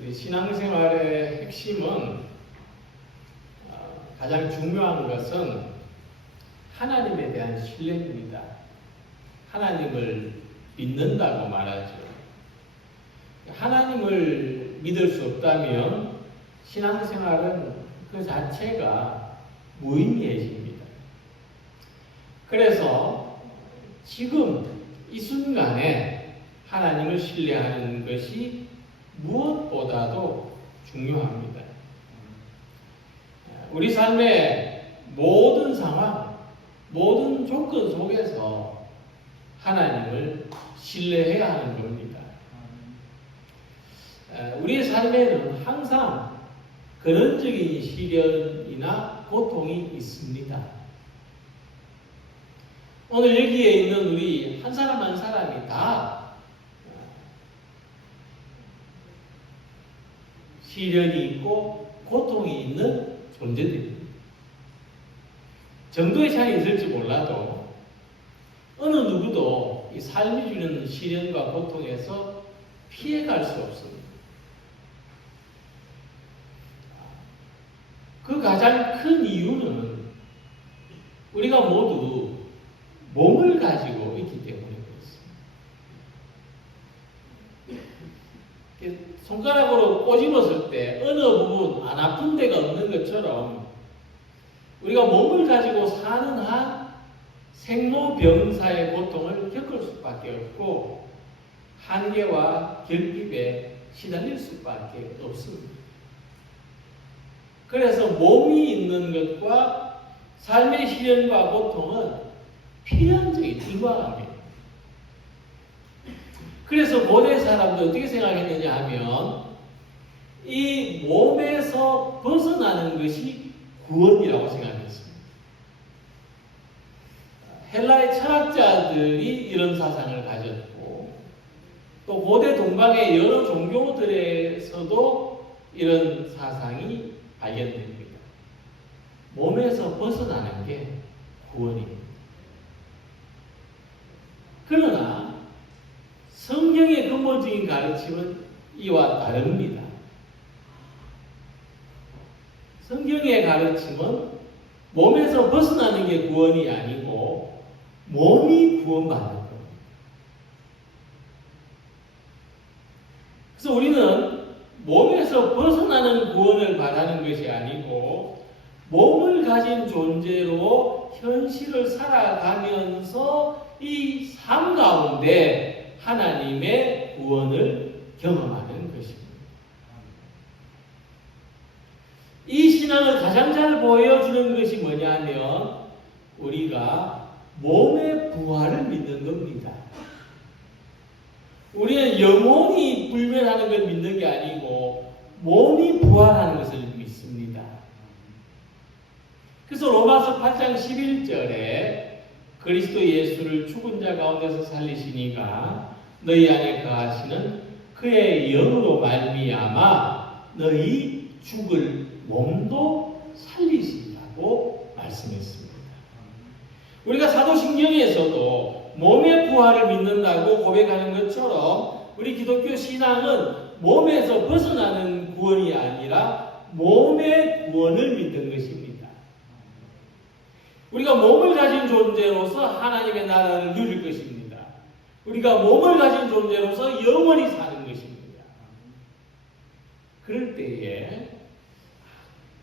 우리 신앙생활의 핵심은 가장 중요한 것은 하나님에 대한 신뢰입니다. 하나님을 믿는다고 말하죠. 하나님을 믿을 수 없다면 신앙생활은 그 자체가 무의미해집니다. 그래서 지금 이 순간에 하나님을 신뢰하는 것이 무엇보다도 중요합니다. 우리 삶의 모든 상황, 모든 조건 속에서 하나님을 신뢰해야 하는 겁니다. 우리의 삶에는 항상 근원적인 시련이나 고통이 있습니다. 오늘 여기에 있는 우리 한 사람 한 사람이 다 시련이 있고 고통이 있는 존재들입니다. 정도의 차이는 있을지 몰라도 어느 누구도 이 삶이 주는 시련과 고통에서 피해갈 수 없습니다. 그 가장 큰 이유는 우리가 모두 몸을 가지고 있기 때문에 그렇습니다. 손가락으로 꼬집었을 때 어느 부분 안 아픈 데가 없는 것처럼 우리가 몸을 가지고 사는 한 생로병사의 고통을 겪을 수밖에 없고 한계와 결핍에 시달릴 수밖에 없습니다. 그래서 몸이 있는 것과 삶의 시련과 고통은 필연적인 인과관계입니다. 그래서 고대 사람들 어떻게 생각했느냐 하면 이 몸에서 벗어나는 것이 구원이라고 생각했습니다. 헬라의 철학자들이 이런 사상을 가졌고 또 고대 동방의 여러 종교들에서도 이런 사상이 발견됩니다. 몸에서 벗어나는 게 구원입니다. 그러나 성경의 근본적인 가르침은 이와 다릅니다. 성경의 가르침은 몸에서 벗어나는 게 구원이 아니고 몸이 구원받는 겁니다. 그래서 우리는 몸에서 벗어나는 구원을 바라는 것이 아니고 몸을 가진 존재로 현실을 살아가면서 이 삶 가운데 하나님의 구원을 경험하는 것입니다. 이 신앙을 가장 잘 보여주는 것이 뭐냐면 우리가 몸의 부활을 믿는 겁니다. 우리는 영혼이 불멸하는 걸 믿는 게 아니고 몸이 부활하는 것을 믿습니다. 그래서 로마서 8장 11절에 그리스도 예수를 죽은 자 가운데서 살리시니가 너희 안에 거하시는 그의 영으로 말미암아 너희 죽을 몸도 살리신다고 말씀했습니다. 우리가 사도신경에서도 몸의 부활을 믿는다고 고백하는 것처럼 우리 기독교 신앙은 몸에서 벗어나는 구원이 아니라 몸의 구원을 믿는 것입니다. 우리가 몸을 가진 존재로서 하나님의 나라를 누릴 것입니다. 우리가 몸을 가진 존재로서 영원히 사는 것입니다. 그럴 때에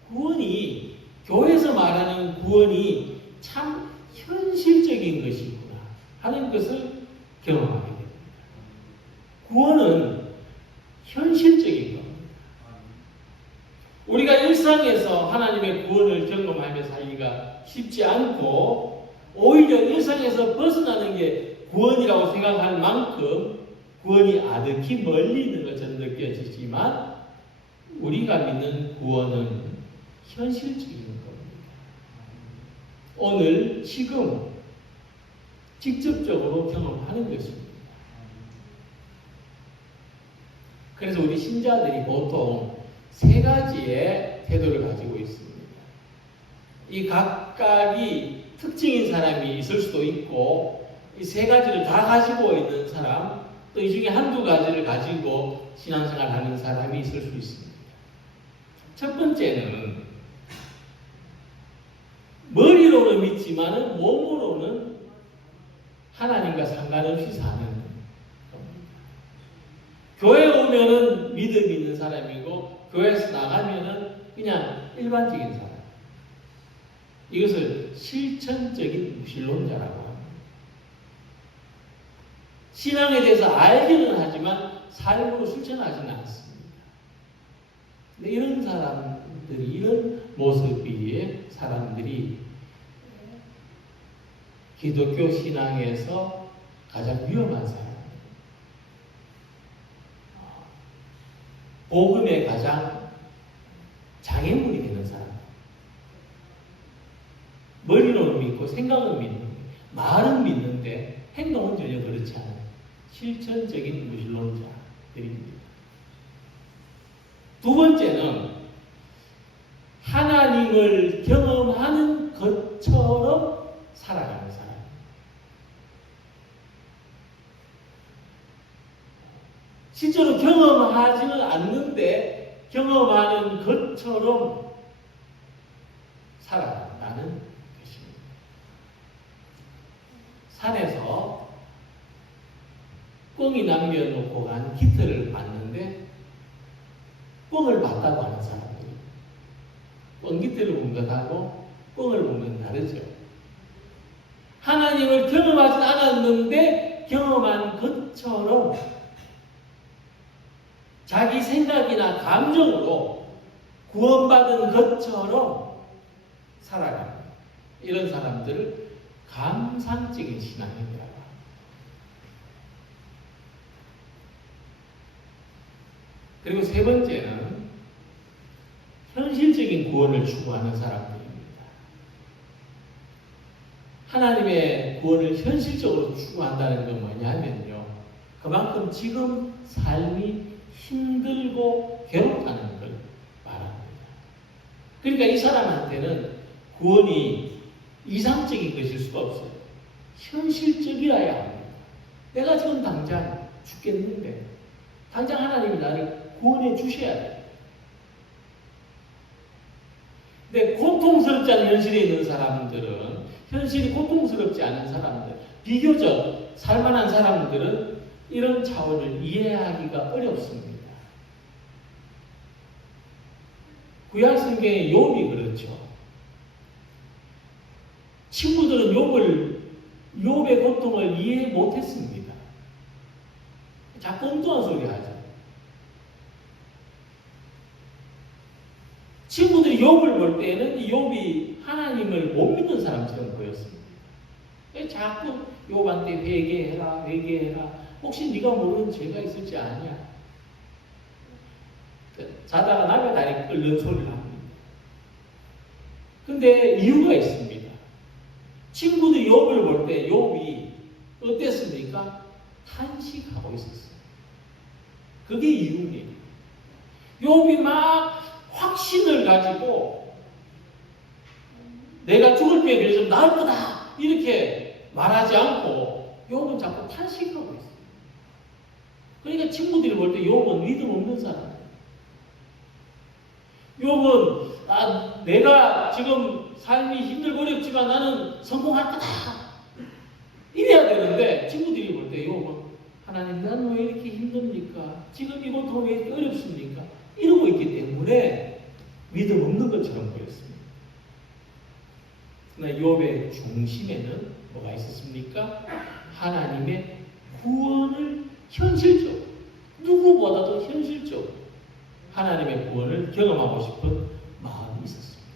구원이, 교회에서 말하는 구원이 참 현실적인 것이구나 하는 것을 경험하게 됩니다. 구원은 현실적인 겁니다. 우리가 일상에서 하나님의 구원을 경험하며 살기가 쉽지 않고 오히려 일상에서 벗어나는 게 구원이라고 생각할 만큼 구원이 아득히 멀리 있는 것처럼 느껴지지만 우리가 믿는 구원은 현실적인 겁니다. 오늘 지금 직접적으로 경험하는 것입니다. 그래서 우리 신자들이 보통 세 가지의 태도를 가지고 있습니다. 이 각각이 특징인 사람이 있을 수도 있고 이 세 가지를 다 가지고 있는 사람 또 이 중에 한두 가지를 가지고 신앙생활 하는 사람이 있을 수 있습니다. 첫 번째는 머리로는 믿지만은 몸으로는 하나님과 상관없이 사는 겁니다. 교회 오면은 믿음 있는 사람이고 교회에서 나가면은 그냥 일반적인 사람. 이것을 실천적인 무신론자라고 합니다. 신앙에 대해서 알기는 하지만 삶으로 실천하지는 않습니다. 근데 이런 사람들이, 이런 모습의 사람들이 기독교 신앙에서 가장 위험한 사람, 복음에 가장 장애물이 되는 사람, 머리로는 믿고 생각은 믿는데, 말은 믿는데 행동은 전혀 그렇지 않아요. 실천적인 무신론자들입니다. 두 번째는 하나님을 경험하는 것처럼 살아가는 사람. 실제로 경험하지는 않는데 경험하는 것처럼 살아간다는 것입니다. 산에서 꿩이 남겨놓고 간 기틀을 봤는데 꿩을 봤다고 하는 사람들이 꿩 기틀을 본 것하고 꿩을 본 건 다르죠. 하나님을 경험하지 않았는데 경험한 것처럼 자기 생각이나 감정으로 구원받은 것처럼 살아가는 이런 사람들을 감상적인 신앙이라고 합니다. 그리고 세 번째는 현실적인 구원을 추구하는 사람들입니다. 하나님의 구원을 현실적으로 추구한다는 건 뭐냐면요, 그만큼 지금 삶이 힘들고 괴롭다는 걸 말합니다. 그러니까 이 사람한테는 구원이 이상적인 것일 수가 없어요. 현실적이어야 합니다. 내가 지금 당장 죽겠는데 당장 하나님이 나를 구원해 주셔야 돼요. 근데 고통스럽지 않은 현실에 있는 사람들은, 현실이 고통스럽지 않은 사람들, 비교적 살만한 사람들은 이런 차원을 이해하기가 어렵습니다. 구약 성경의 욥이 그렇죠. 친구들은 욥의 고통을 이해 못했습니다. 자꾸 엉뚱한 소리 하죠. 친구들이 욥을 볼 때는 욥이 하나님을 못 믿는 사람처럼 보였습니다. 자꾸 욥한테 회개해라. 혹시 네가 모르는 죄가 있을지 아냐? 자다가 남의 다리 끓는 소리를 합니다. 근데 이유가 있습니다. 친구들이 욥을 볼 때 욥이 어땠습니까? 탄식하고 있었어요. 그게 이유입니다. 욥이 막 확신을 가지고 내가 죽을 때에 그래서 나을 거다 이렇게 말하지 않고 욥은 자꾸 탄식하고 있어요. 그러니까 친구들이 볼 때 욥은 믿음 없는 사람이에요. 욥은 내가 지금 삶이 힘들고 어렵지만 나는 성공할 거다 이래야 되는데, 친구들이 볼 때 욥은 하나님 나는 왜 이렇게 힘듭니까? 지금 이 고통 왜 이렇게 어렵습니까? 이러고 있기 때문에 믿음 없는 것처럼 보였습니다. 그러나 욥의 중심에는 뭐가 있었습니까? 하나님의 구원을 현실적으로, 누구보다도 현실적으로 하나님의 구원을 경험하고 싶은 마음이 있었습니다.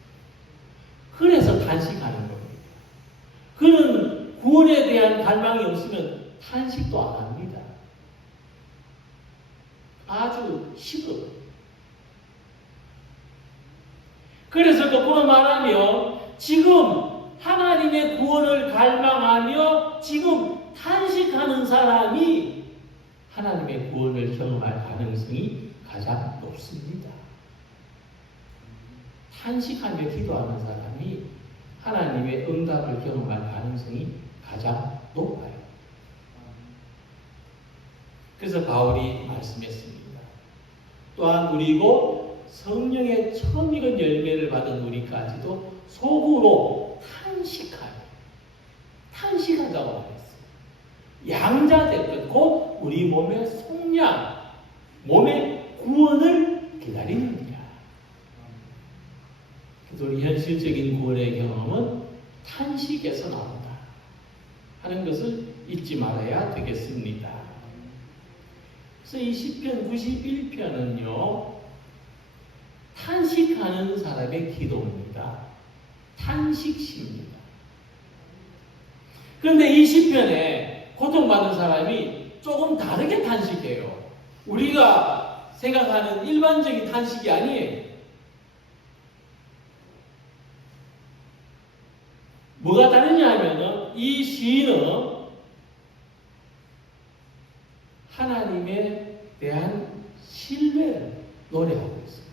그래서 탄식하는 겁니다. 그는 구원에 대한 갈망이 없으면 탄식도 안 합니다. 아주 식어요. 그래서 거꾸로 말하면 지금 하나님의 구원을 갈망하며 지금 탄식하는 사람이 하나님의 구원을 경험할 가능성이 가장 높습니다. 탄식하며 기도하는 사람이 하나님의 응답을 경험할 가능성이 가장 높아요. 그래서 바울이 말씀했습니다. 또한 우리고 성령의 처음 익은 열매를 받은 우리까지도 속으로 탄식하자고 말했어요. 양자될 것, 우리 몸의 속량, 몸의 구원을 기다립니다. 그래서 우리 현실적인 구원의 경험은 탄식에서 나온다 하는 것을 잊지 말아야 되겠습니다. 그래서 이 시편 91편은요, 탄식하는 사람의 기도입니다. 탄식시입니다. 그런데 이 시편에 고통받는 사람이 조금 다르게 탄식해요. 우리가 생각하는 일반적인 탄식이 아니에요. 뭐가 다르냐 하면은 이 시인은 하나님에 대한 신뢰를 노래하고 있습니다.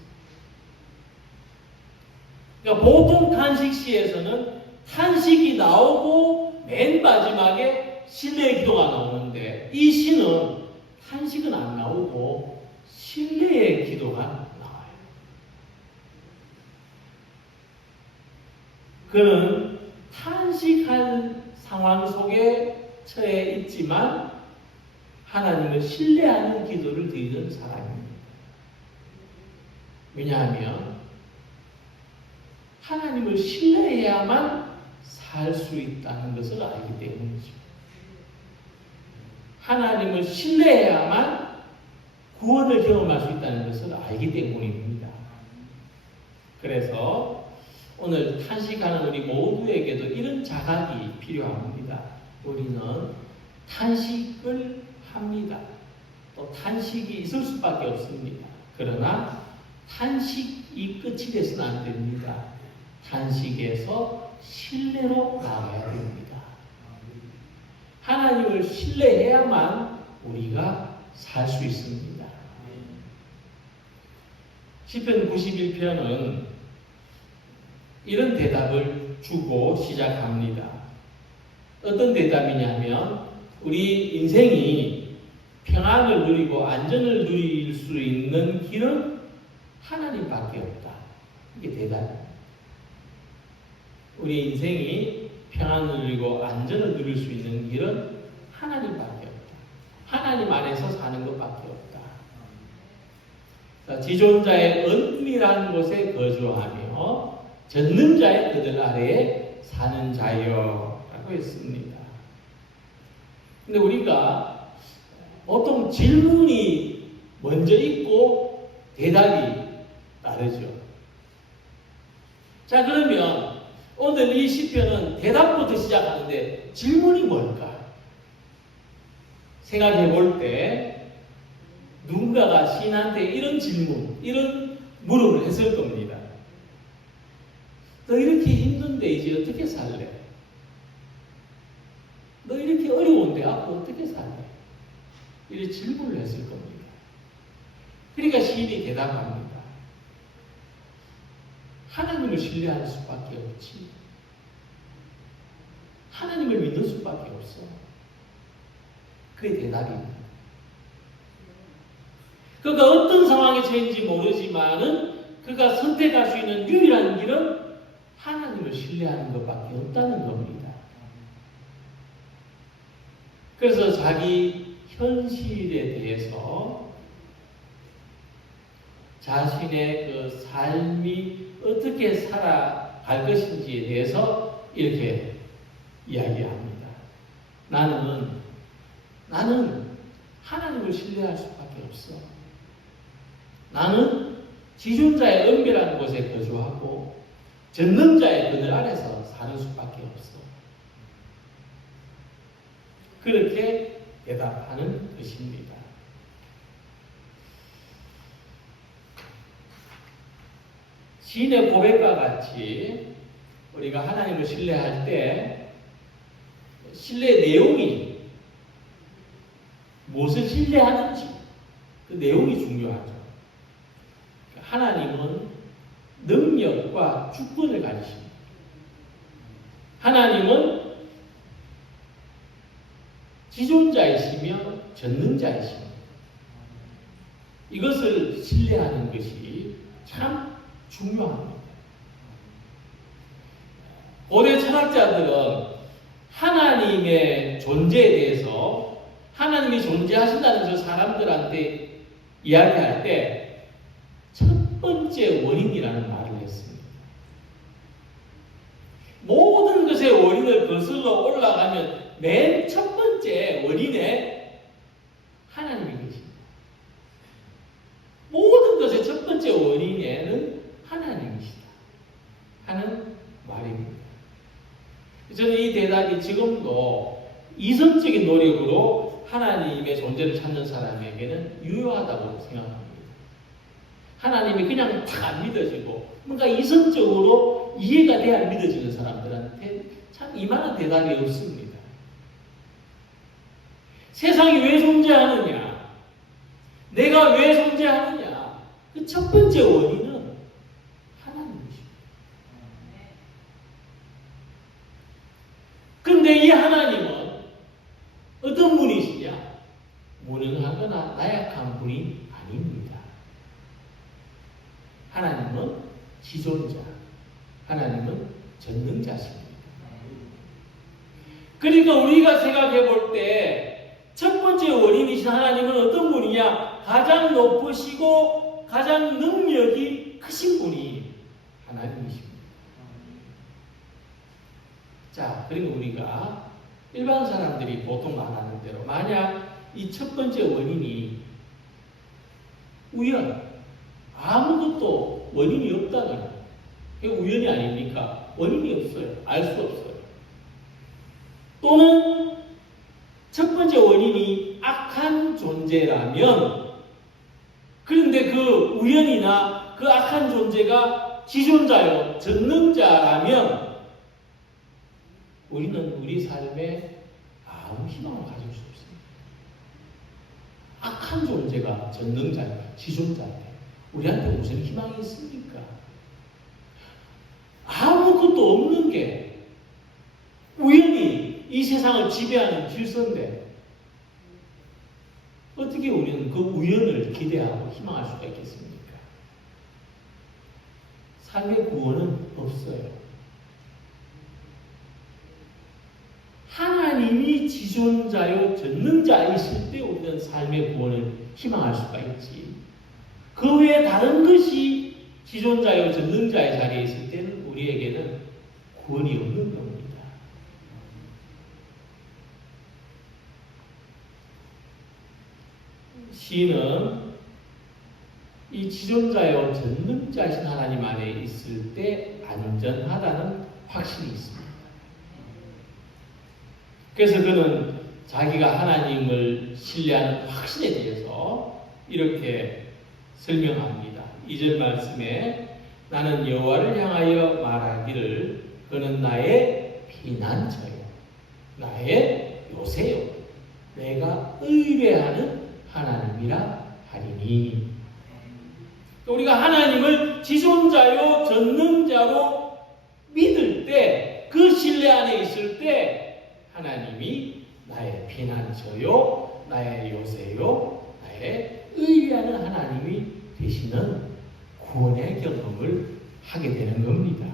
그러니까 보통 탄식시에서는 탄식이 나오고 맨 마지막에 신뢰의 기도가 나오는데 이 시는 탄식은 안 나오고 신뢰의 기도가 나와요. 그는 탄식한 상황 속에 처해 있지만 하나님을 신뢰하는 기도를 드리는 사람입니다. 왜냐하면 하나님을 신뢰해야만 살 수 있다는 것을 알기 때문이죠. 하나님을 신뢰해야만 구원을 경험할 수 있다는 것을 알기 때문입니다. 그래서 오늘 탄식하는 우리 모두에게도 이런 자각이 필요합니다. 우리는 탄식을 합니다. 또 탄식이 있을 수밖에 없습니다. 그러나 탄식이 끝이 돼서는 안 됩니다. 탄식에서 신뢰로 나아가야 됩니다. 하나님을 신뢰해야만 우리가 살 수 있습니다. 시편 91편은 이런 대답을 주고 시작합니다. 어떤 대답이냐면 우리 인생이 평안을 누리고 안전을 누릴 수 있는 길은 하나님밖에 없다. 이게 대답입니다. 우리 인생이 평안을 누리고 안전을 누릴 수 있는 길은 하나님밖에 없다. 하나님 안에서 사는 것밖에 없다. 자, 지존자의 은밀한 곳에 거주하며 젖는 자의 그들 아래에 사는 자여 라고 했습니다. 근데 우리가 보통 질문이 먼저 있고 대답이 다르죠. 자, 그러면 오늘 이 시편은 대답부터 시작하는데 질문이 뭘까? 생각해 볼 때 누군가가 시인한테 이런 질문, 이런 물음을 했을 겁니다. 너 이렇게 힘든데 이제 어떻게 살래? 너 이렇게 어려운데 앞으로 어떻게 살래? 이런 질문을 했을 겁니다. 그러니까 시인이 대답합니다. 하나님을 신뢰할 수밖에 없지. 하나님을 믿을 수밖에 없어. 그게 대답입니다. 그가 어떤 상황에 처했는지 모르지만은 그가 선택할 수 있는 유일한 길은 하나님을 신뢰하는 것밖에 없다는 겁니다. 그래서 자기 현실에 대해서 자신의 그 삶이 어떻게 살아갈 것인지에 대해서 이렇게 이야기합니다. 나는 하나님을 신뢰할 수밖에 없어. 나는 지존자의 은밀한 곳에 거주하고 젖는 자의 그늘 아래서 사는 수밖에 없어. 그렇게 대답하는 것입니다. 시인의 고백과 같이 우리가 하나님을 신뢰할 때 신뢰의 내용이 무엇을 신뢰하는지 그 내용이 중요하죠. 하나님은 능력과 주권을 가지십니다. 하나님은 지존자이시며 전능자이십니다. 이것을 신뢰하는 것이 참 중요합니다. 고대 철학자들은 하나님의 존재에 대해서 하나님이 존재하신다는 것을 사람들한테 이야기할 때 첫 번째 원인이라는 말을 했습니다. 모든 것의 원인을 거슬러 올라가면 맨 첫 번째 원인에 하나님이 계십니다. 모든 것의 첫 번째 원인에는 하나님이시다 하는 말입니다. 저는 이 대답이 지금도 이성적인 노력으로 하나님의 존재를 찾는 사람에게는 유효하다고 생각합니다. 하나님이 그냥 탁 안 믿어지고 뭔가 이성적으로 이해가 돼야 믿어지는 사람들한테 참 이만한 대답이 없습니다. 세상이 왜 존재하느냐? 내가 왜 존재하느냐? 그 첫 번째 원인은 하나님이십니다. 그런데 이 하나님은 어떤 분이시냐? 무능하거나 나약한 분이 아닙니다. 하나님은 지존자, 하나님은 전능자십니다. 그러니까 우리가 생각해 볼 때 첫 번째 원인이신 하나님은 어떤 분이냐? 가장 높으시고 가장 능력이 크신 분이 하나님이십니다. 자, 그리고 우리가 일반 사람들이 보통 말하는 대로 만약 이 첫 번째 원인이 우연, 아무것도 원인이 없다면 이게 우연이 아닙니까? 원인이 없어요. 알 수 없어요. 또는 첫 번째 원인이 악한 존재라면 그런데 그 우연이나 그 악한 존재가 지존자요, 전능자라면 우리는 우리 삶에 아무 희망을 가질 수 없습니다. 악한 존재가 전능자요, 지존자인데 우리한테 무슨 희망이 있습니까? 아무것도 없는 게 우연히 이 세상을 지배하는 질서인데 어떻게 우리는 그 우연을 기대하고 희망할 수가 있겠습니까? 삶의 구원은 없어요. 하나님이 지존자요 전능자이실 때 우리는 삶의 구원을 희망할 수가 있지. 그 외에 다른 것이 지존자요 전능자의 자리에 있을 때는 우리에게는 구원이 없는 겁니다. 시인은 이 지존자요 전능자이신 하나님 안에 있을 때 안전하다는 확신이 있습니다. 그래서 그는 자기가 하나님을 신뢰하는 확신에 대해서 이렇게 설명합니다. 2절 말씀에 나는 여호와를 향하여 말하기를 그는 나의 피난처요 나의 요새요 내가 의뢰하는 하나님이라 하리니. 우리가 하나님을 지존자요 전능자로 믿을 때 그 신뢰 안에 있을 때 하나님이 나의 피난처요 나의 요새요 나의 의뢰하는 하나님이 되시는 구원의 경험을 하게 되는 겁니다.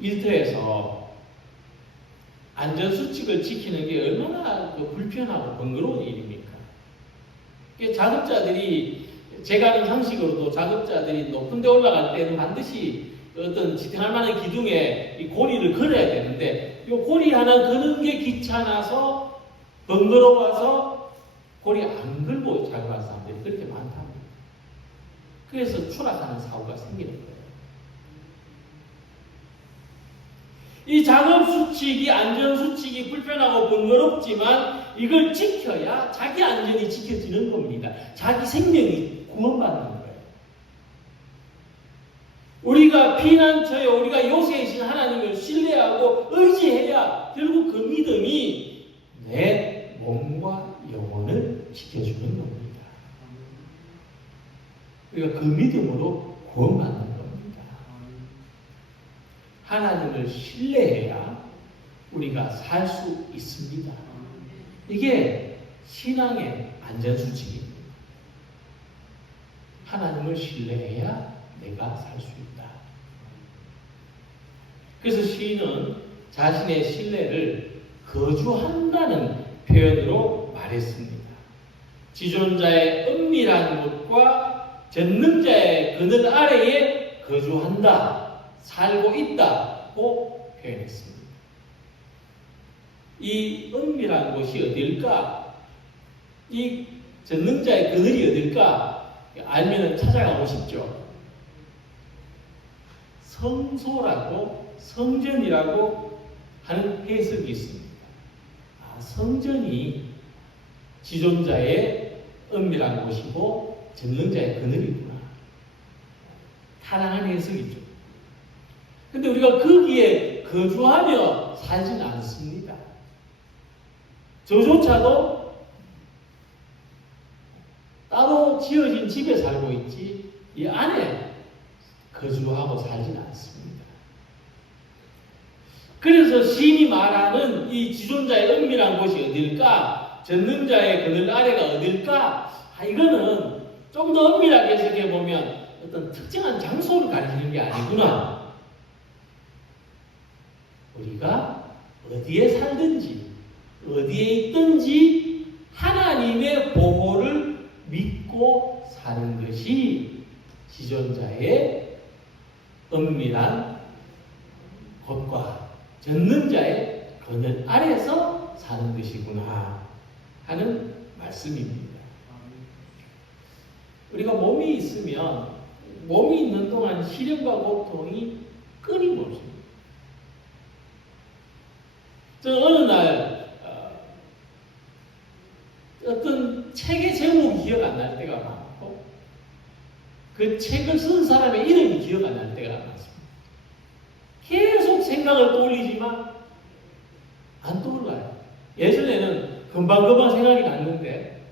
일터에서 안전수칙을 지키는 게 얼마나 불편하고 번거로운 일입니까? 작업자들이, 제가 아는 상식으로도 작업자들이 높은 데 올라갈 때는 반드시 어떤 지탱할 만한 기둥에 이 고리를 걸어야 되는데 이 고리 하나 거는 게 귀찮아서 번거로워서 고리 안 걸고 작업하는 사람들이 그렇게 많답니다. 그래서 추락하는 사고가 생기는 거예요. 이 작업수칙이, 안전수칙이 불편하고 번거롭지만 이걸 지켜야 자기 안전이 지켜지는 겁니다. 자기 생명이 구원받는 거예요. 우리가 피난처요, 우리가 요새이신 하나님을 신뢰하고 의지해야 결국 그 믿음이 내 몸과 영혼을 지켜주는 겁니다. 우리가 그 믿음으로 구원받는 겁니다. 하나님을 신뢰해야 우리가 살 수 있습니다. 이게 신앙의 안전수칙입니다. 하나님을 신뢰해야 내가 살 수 있다. 그래서 시인은 자신의 신뢰를 거주한다는 표현으로 말했습니다. 지존자의 은밀한 곳과 전능자의 그늘 아래에 거주한다, 살고 있다고 표현했습니다. 이 은밀한 곳이 어딜까? 이 전능자의 그늘이 어딜까? 알면 찾아가고 싶죠. 성소라고, 성전이라고 하는 해석이 있습니다. 성전이 지존자의 은밀한 곳이고 전능자의 그늘이구나. 타당한 해석이죠. 근데 우리가 거기에 거주하며 살지는 않습니다. 저조차도 따로 지어진 집에 살고 있지 이 안에 거주하고 살지는 않습니다. 그래서 시인이 말하는 이 지존자의 은밀한 곳이 어딜까? 전능자의 그늘 아래가 어딜까? 이거는 좀 더 은밀하게 해석해 보면 어떤 특정한 장소를 가리키는 게 아니구나. 우리가 어디에 살든지 어디에 있든지 하나님의 보호를 믿고 사는 것이 지존자의 은밀한 곳과 전능자의 그늘 아래서 사는 것이구나 하는 말씀입니다. 우리가 몸이 있으면 몸이 있는 동안 시련과 고통이 끊임없습니다. 저는 어느 날 어떤 책의 제목이 기억 안 날 때가 많고 그 책을 쓴 사람의 이름이 기억 안 날 때가 많습니다. 계속 생각을 떠올리지만 안 떠올라요. 예전에는 금방금방 생각이 났는데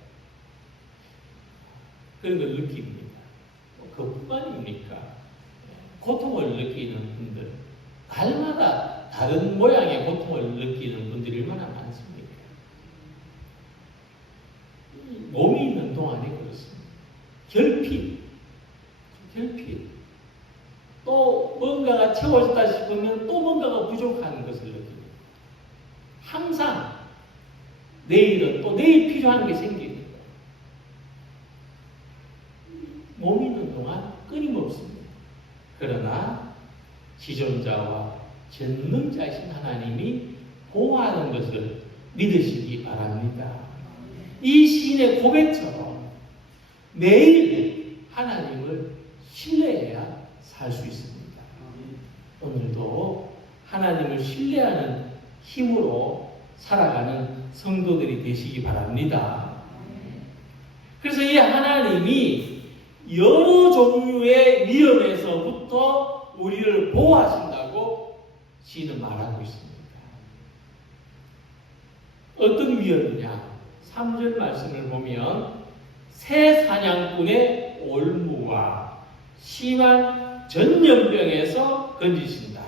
그런 걸 느낍니다. 그뿐만입니까? 고통을 느끼는 분들, 날마다 다른 모양의 고통을 느끼는 분들이 얼마나 많습니까? 몸이 있는 동안에 그렇습니다. 결핍. 또 뭔가가 채워졌다 싶으면 또 뭔가가 부족한 것을 느낍니다. 항상 내일은 또 내일 필요한 게 생깁니다. 몸이 있는 동안 끊임없습니다. 그러나 지존자와 전능자이신 하나님이 보호하는 것을 믿으시기 바랍니다. 이 시인의 고백처럼 매일 하나님을 신뢰해야 살 수 있습니다. 오늘도 하나님을 신뢰하는 힘으로 살아가는 성도들이 되시기 바랍니다. 그래서 이 하나님이 여러 종류의 위험에서부터 우리를 보호하신다고 시인은 말하고 있습니다. 어떤 위험이냐? 3절 말씀을 보면 새 사냥꾼의 올무와 심한 전염병에서 건지신다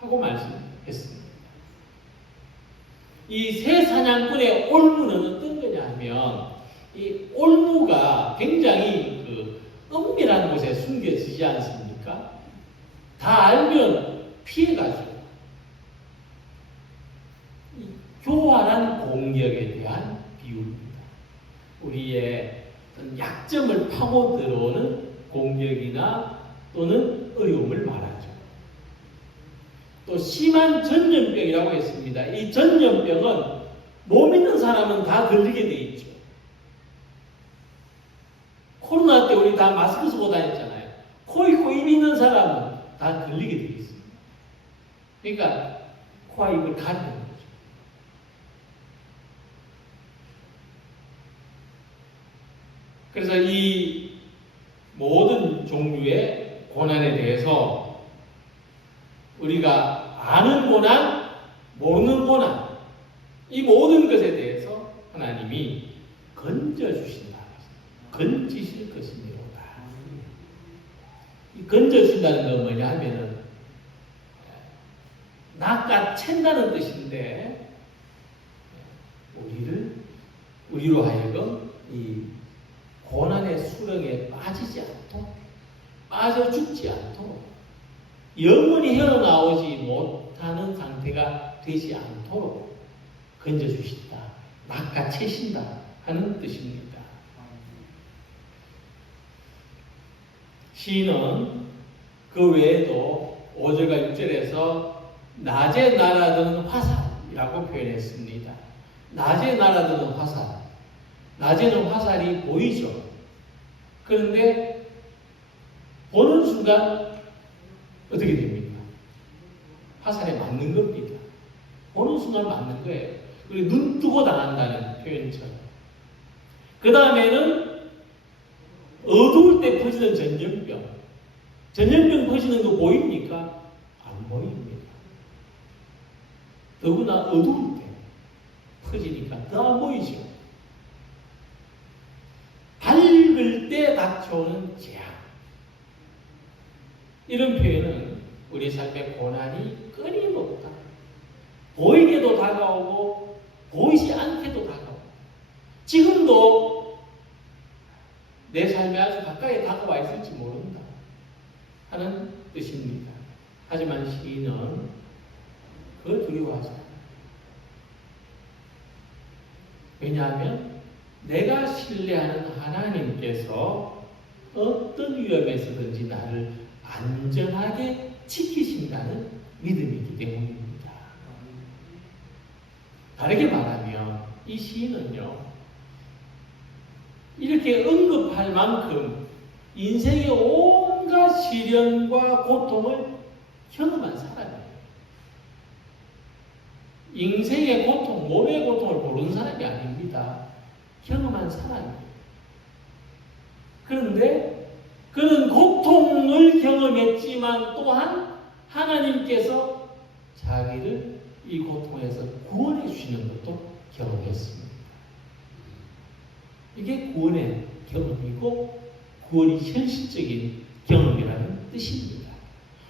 하고 말씀했습니다. 이 새 사냥꾼의 올무는 어떤 거냐 하면 이 올무가 굉장히 은밀한 곳에 숨겨지지 않습니까? 다 알면 피해가죠. 교활한 공격에 대한 비유입니다. 우리의 약점을 파고 들어오는 공격이나 또는 어려움을 말하죠. 또 심한 전염병이라고 했습니다. 이 전염병은 몸 있는 사람은 다 걸리게 돼 있죠. 코로나 때 우리 다 마스크 쓰고 다녔잖아요. 코 있고 입 있는 사람은 다 걸리게 돼 있습니다. 그러니까 코와 입을 가리는 거죠. 그래서 이 모든 종류의 고난에 대해서 우리가 아는 고난, 모르는 고난, 이 모든 것에 대해서 하나님이 건져주신다. 건지실 것이니로다. 이 건져준다는 건 뭐냐 하면은 낚아챈다는 뜻인데 우리로 하여금 이 고난의 수렁에 빠지지 않도록, 빠져 죽지 않도록, 영원히 헤어나오지 못하는 상태가 되지 않도록 건져주신다, 낚아채신다 하는 뜻입니다. 시인은 그 외에도 5절과 6절에서 낮에 날아드는 화살이라고 표현했습니다. 낮에 날아드는 화살. 낮에는 화살이 보이죠. 그런데 보는 순간 어떻게 됩니까? 화살에 맞는 겁니다. 보는 순간 맞는 거예요. 그리고 눈 뜨고 당한다는 표현처럼. 그 다음에는 어두울 때 퍼지는 전염병. 전염병 퍼지는 거 보입니까? 안 보입니다. 더구나 어두울 때 퍼지니까 더 안 보이죠. 밝을 때 닥쳐오는 재앙. 이런 표현은 우리 삶의 고난이 끊임없다. 보이게도 다가오고 보이지 않게도 다가오고 지금도 내 삶에 아주 가까이 다가와 있을지 모른다 하는 뜻입니다. 하지만 시인은 그걸 두려워하지 않아요. 왜냐하면 내가 신뢰하는 하나님께서 어떤 위험에서든지 나를 안전하게 지키신다는 믿음이기 때문입니다. 다르게 말하면 이 시인은요, 이렇게 언급할 만큼 인생의 온갖 시련과 고통을 경험한 사람이에요. 인생의 고통, 몸의 고통을 모르는 사람이 아닙니다. 경험한 사람이에요. 그런데 그는 고통을 경험했지만 또한 하나님께서 자기를 이 고통에서 구원해 주시는 것도 경험했습니다. 이게 구원의 경험이고 구원이 현실적인 경험이라는 뜻입니다.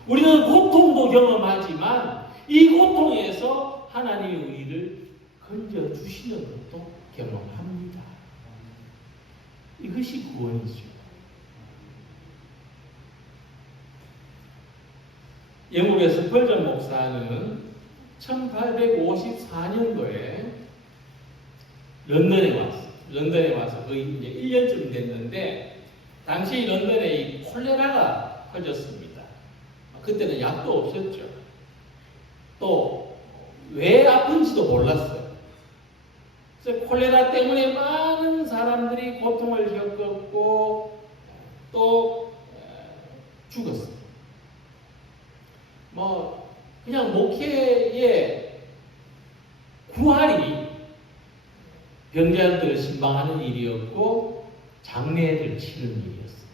우리는 고통도 경험하지만 이 고통에서 하나님의 우리를 건져주시는 것도 경험합니다. 이것이 구원이죠. 영국의 스펄전 목사는 1854년도에 런던에 와서 거의 이제 1년쯤 됐는데, 당시 런던에 이 콜레라가 퍼졌습니다. 그때는 약도 없었죠. 또 왜 아픈지도 몰랐어요. 그래서 콜레라 때문에 많은 사람들이 고통을 겪었고 또 죽었어요. 그냥 목회의 구할이 병자들을 신방하는 일이었고 장례를 치는 일이었어요.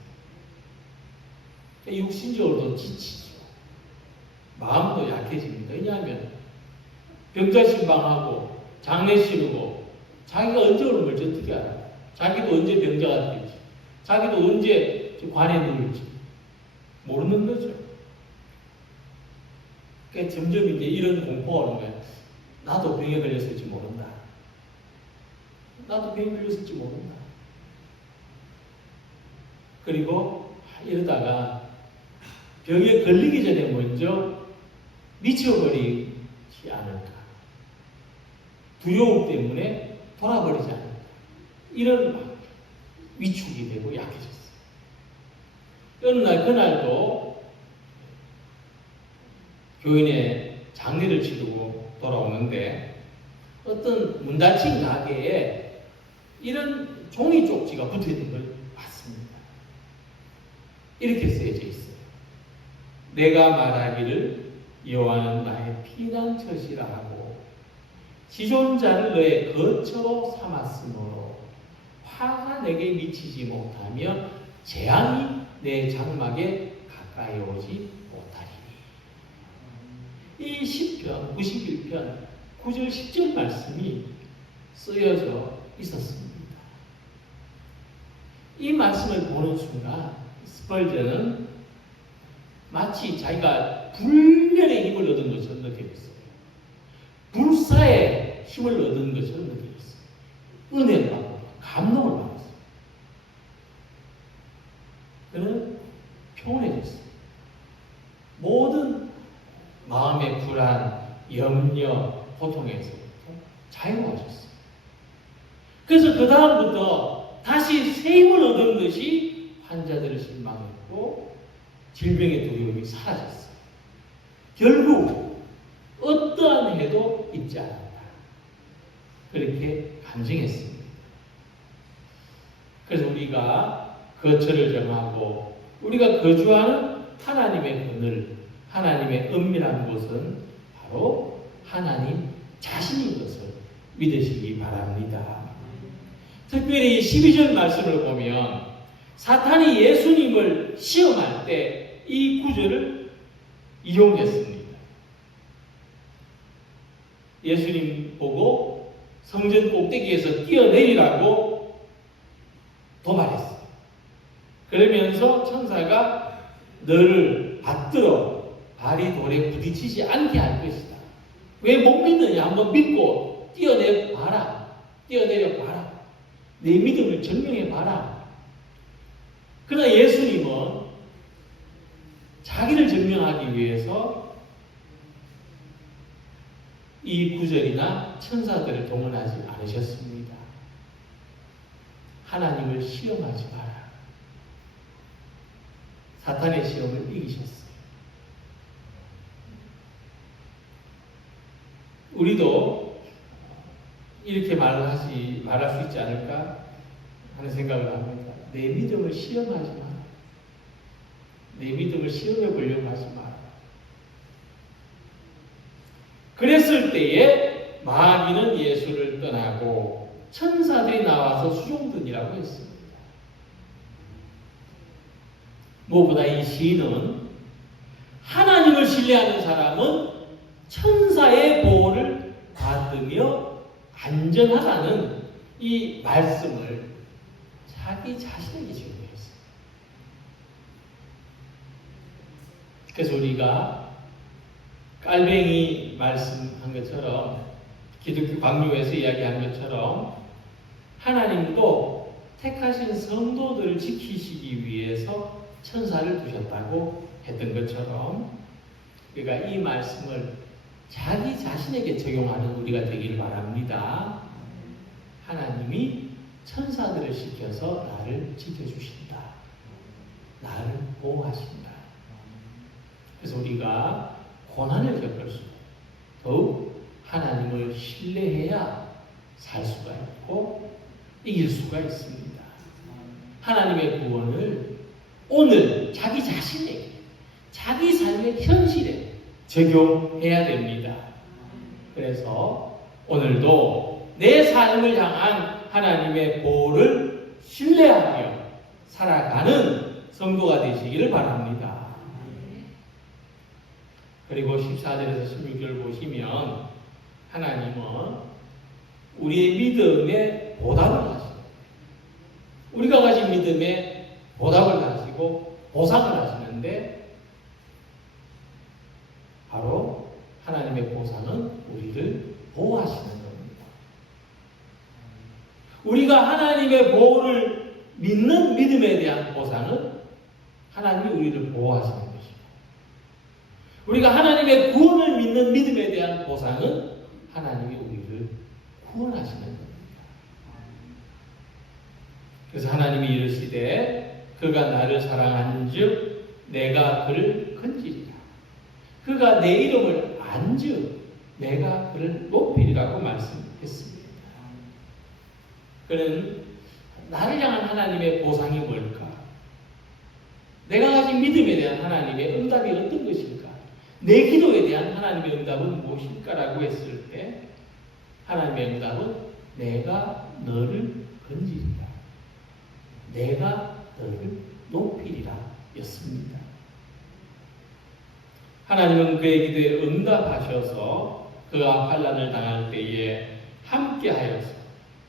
육신적으로도 지치죠. 마음도 약해집니다. 왜냐하면 병자 신방하고 장례 치르고 자기가 언제 오는 걸 어떻게 알아요? 자기도 언제 병자가 될지, 자기도 언제 관에 누울지 모르는 거죠. 그러니까 점점 이제 이런 공포가 오는 거예요. 나도 병에 걸렸을지 모른다. 나도 병에 걸렸을지 모른다. 그리고 이러다가 병에 걸리기 전에 먼저 미쳐버리지 않을까. 두려움 때문에 돌아버리지 않을까. 이런 위축이 되고 약해졌어요. 어느 날, 그날도 교인의 장례를 치르고 돌아오는데 어떤 문 닫힌 가게에 이런 종이 쪽지가 붙어있는 걸 봤습니다. 이렇게 쓰여져 있어요. 내가 말하기를 여호와는 나의 피난처시라 하고 지존자를 너의 거처로 삼았으므로 화가 내게 미치지 못하며 재앙이 내 장막에 가까이 오지 못하리니. 이 시편 91편 9절 10절 말씀이 쓰여져 있었습니다. 이 말씀을 보는 순간 스펄전은 마치 자기가 불멸의 힘을 얻은 것처럼 느꼈어요. 불사의 힘을 얻은 것처럼 느꼈어요. 은혜를 받고 감동을 받았어요. 그는 평온해졌어요. 모든 마음의 불안, 염려, 고통에서부터 자유하셨어요. 그래서 그 다음부터 다시 새 힘을 얻은 듯이 환자들을 실망했고 질병의 두려움이 사라졌어요. 결국 어떠한 해도 잊지 않았다. 그렇게 간증했습니다. 그래서 우리가 거처를 정하고 우리가 거주하는 하나님의 그늘, 하나님의 은밀한 곳은 바로 하나님 자신인 것을 믿으시기 바랍니다. 특별히 12절 말씀을 보면 사탄이 예수님을 시험할 때 이 구절을 이용했습니다. 예수님 보고 성전 꼭대기에서 뛰어내리라고 도발했어요. 그러면서 천사가 너를 받들어 발이 돌에 부딪히지 않게 할 것이다. 왜 못 믿느냐? 한번 믿고 뛰어내려 봐라. 내 믿음을 증명해 봐라. 그러나 예수님은 자기를 증명하기 위해서 이 구절이나 천사들을 동원하지 않으셨습니다. 하나님을 시험하지 마라. 사탄의 시험을 이기셨어요. 우리도 이렇게 말할 수 있지 않을까 하는 생각을 합니다. 내 믿음을 시험하지 마라. 내 믿음을 시험해 보려고 하지 마라. 그랬을 때에 마귀는 예수를 떠나고 천사들이 나와서 수종드니라고 했습니다. 무엇보다 이 시인은 하나님을 신뢰하는 사람은 천사의 보호를 받으며 안전하다는 이 말씀을 자기 자신에게 적용했어요. 그래서 우리가 깔뱅이 말씀한 것처럼 기독교 강요에서 이야기한 것처럼 하나님도 택하신 성도들을 지키시기 위해서 천사를 두셨다고 했던 것처럼 우리가 이 말씀을 자기 자신에게 적용하는 우리가 되기를 바랍니다. 하나님이 천사들을 시켜서 나를 지켜주신다. 나를 보호하신다. 그래서 우리가 고난을 겪을수록 더욱 하나님을 신뢰해야 살 수가 있고 이길 수가 있습니다. 하나님의 구원을 오늘 자기 자신에게, 자기 삶의 현실에 적용해야 됩니다. 그래서 오늘도 내 삶을 향한 하나님의 보호를 신뢰하며 살아가는 성도가 되시기를 바랍니다. 그리고 14절에서 16절을 보시면 하나님은 우리의 믿음에 보답을 하시고 우리가 가진 믿음에 보답을 하시고 보상을 하시는데 바로 하나님의 보상은 우리를 보호하시는 겁니다. 우리가 하나님의 보호를 믿는 믿음에 대한 보상은 하나님이 우리를 보호하시는 것입니다. 우리가 하나님의 구원을 믿는 믿음에 대한 보상은 하나님이 우리를 구원하시는 겁니다. 그래서 하나님이 이르시되 그가 나를 사랑한즉 내가 그를 건지리라. 그가 내 이름을 안즉 내가 그를 높이리라고 말씀했습니다. 그는 나를 향한 하나님의 보상이 뭘까? 내가 가진 믿음에 대한 하나님의 응답이 어떤 것일까? 내 기도에 대한 하나님의 응답은 무엇일까라고 했을 때 하나님의 응답은 내가 너를 건지리라. 내가 너를 높이리라 였습니다. 하나님은 그의 기도에 응답하셔서 그가 환난을 당할 때에 함께하여서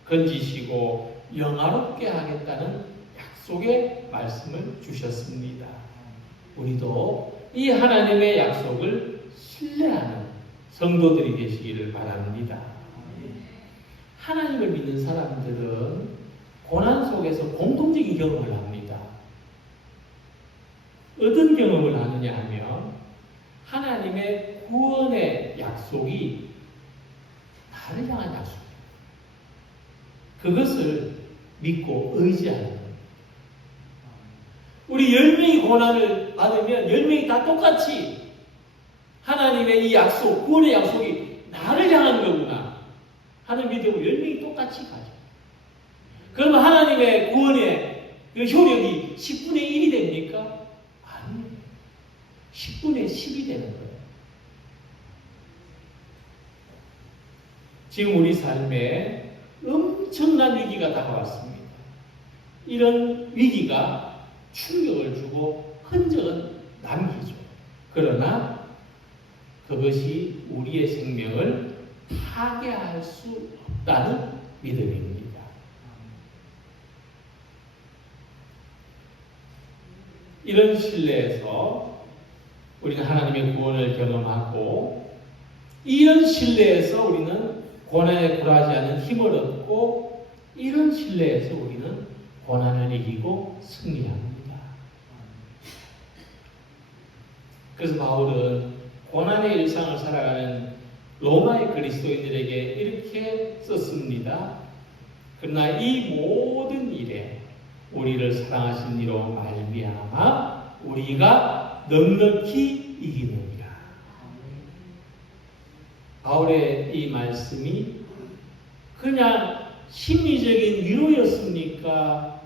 건지시고 영화롭게 하겠다는 약속의 말씀을 주셨습니다. 우리도 이 하나님의 약속을 신뢰하는 성도들이 되시기를 바랍니다. 하나님을 믿는 사람들은 고난 속에서 공통적인 경험을 합니다. 어떤 경험을 하느냐 하면 하나님의 구원의 약속이 나를 향한 약속이에요. 그것을 믿고 의지하는 거예요. 우리 10명이 고난을 받으면 10명이 다 똑같이 하나님의 이 약속, 구원의 약속이 나를 향한 거구나 하는 믿음을 10명이 똑같이 가져. 그러면 하나님의 구원의 그 효력이 10분의 1이 됩니까? 아니에요. 10분의 10이 되는 거예요. 지금 우리 삶에 엄청난 위기가 다가왔습니다. 이런 위기가 충격을 주고 흔적은 남기죠. 그러나 그것이 우리의 생명을 파괴할 수 없다는 믿음입니다. 이런 신뢰에서 우리는 하나님의 구원을 경험하고, 이런 신뢰에서 우리는 고난에 굴하지 않는 힘을 얻고, 이런 신뢰에서 우리는 고난을 이기고 승리합니다. 그래서 바울은 고난의 일상을 살아가는 로마의 그리스도인들에게 이렇게 썼습니다. 그러나 이 모든 일에 우리를 사랑하신 이로 말미암아 우리가 넉넉히 이기느니라. 바울의 이 말씀이 그냥 심리적인 위로였습니까?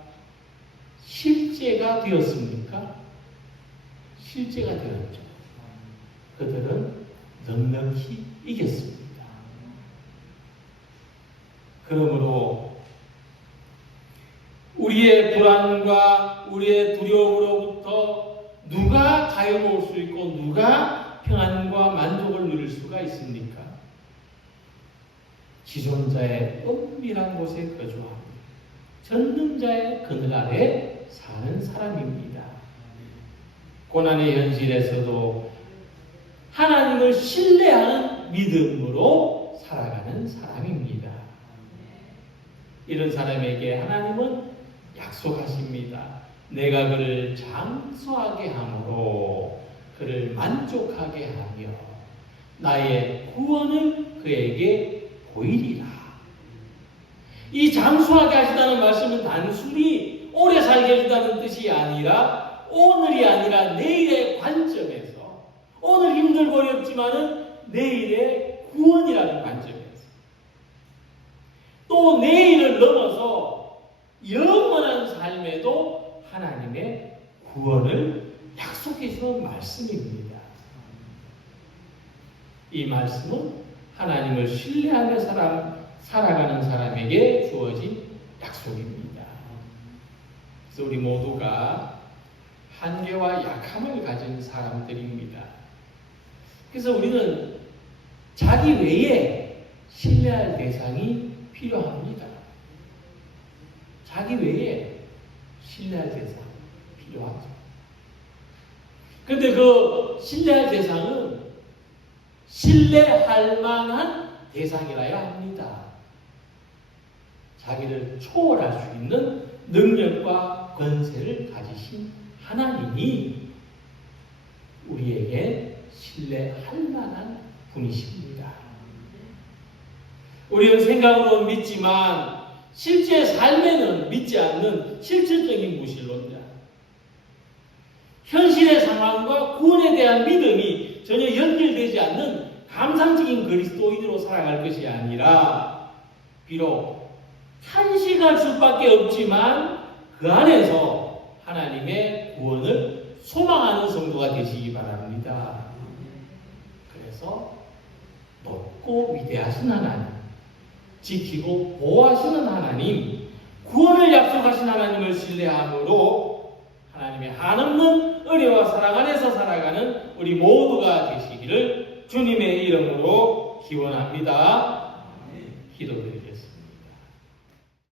실제가 되었습니까? 실제가 되었죠. 그들은 넉넉히 이겼습니다. 그러므로 우리의 불안과 우리의 두려움으로부터 누가 자유로울 수 있고 누가 평안과 만족을 누릴 수가 있습니까? 지존자의 은밀한 곳에 거주하고 전능자의 그늘 아래 사는 사람입니다. 고난의 현실에서도 하나님을 신뢰하는 믿음으로 살아가는 사람입니다. 이런 사람에게 하나님은 약속하십니다. 내가 그를 장수하게 함으로 그를 만족하게 하며 나의 구원을 그에게 보이리라. 이 장수하게 하시다는 말씀은 단순히 오래 살게 해준다는 뜻이 아니라 오늘이 아니라 내일의 관점에서, 오늘 힘들고 어렵지만은 내일의 구원이라는 관점에서, 또 내일을 넘어서 영원한 삶에도 하나님의 구원을 약속해 주는 말씀입니다. 이 말씀은 하나님을 신뢰하며 살아가는 사람에게 주어진 약속입니다. 그래서 우리 모두가 한계와 약함을 가진 사람들입니다. 그래서 우리는 자기 외에 신뢰할 대상이 필요합니다. 자기 외에 신뢰할 대상 필요하죠. 그런데 그 신뢰할 대상은 신뢰할 만한 대상이라야 합니다. 자기를 초월할 수 있는 능력과 권세를 가지신 하나님이 우리에게 신뢰할 만한 분이십니다. 우리는 생각으로는 믿지만 실제 삶에는 믿지 않는 실질적인 무신론자. 현실의 상황과 구원에 대한 믿음이 전혀 연결되지 않는 감상적인 그리스도인으로 살아갈 것이 아니라, 비록 탄식할 수밖에 없지만 그 안에서 하나님의 구원을 소망하는 성도가 되시기 바랍니다. 그래서 높고 위대하신 하나님, 지키고 보호하시는 하나님, 구원을 약속하신 하나님을 신뢰함으로 하나님의 한없는 은혜와 사랑 안에서 살아가는 우리 모두가 되시기를 주님의 이름으로 기원합니다.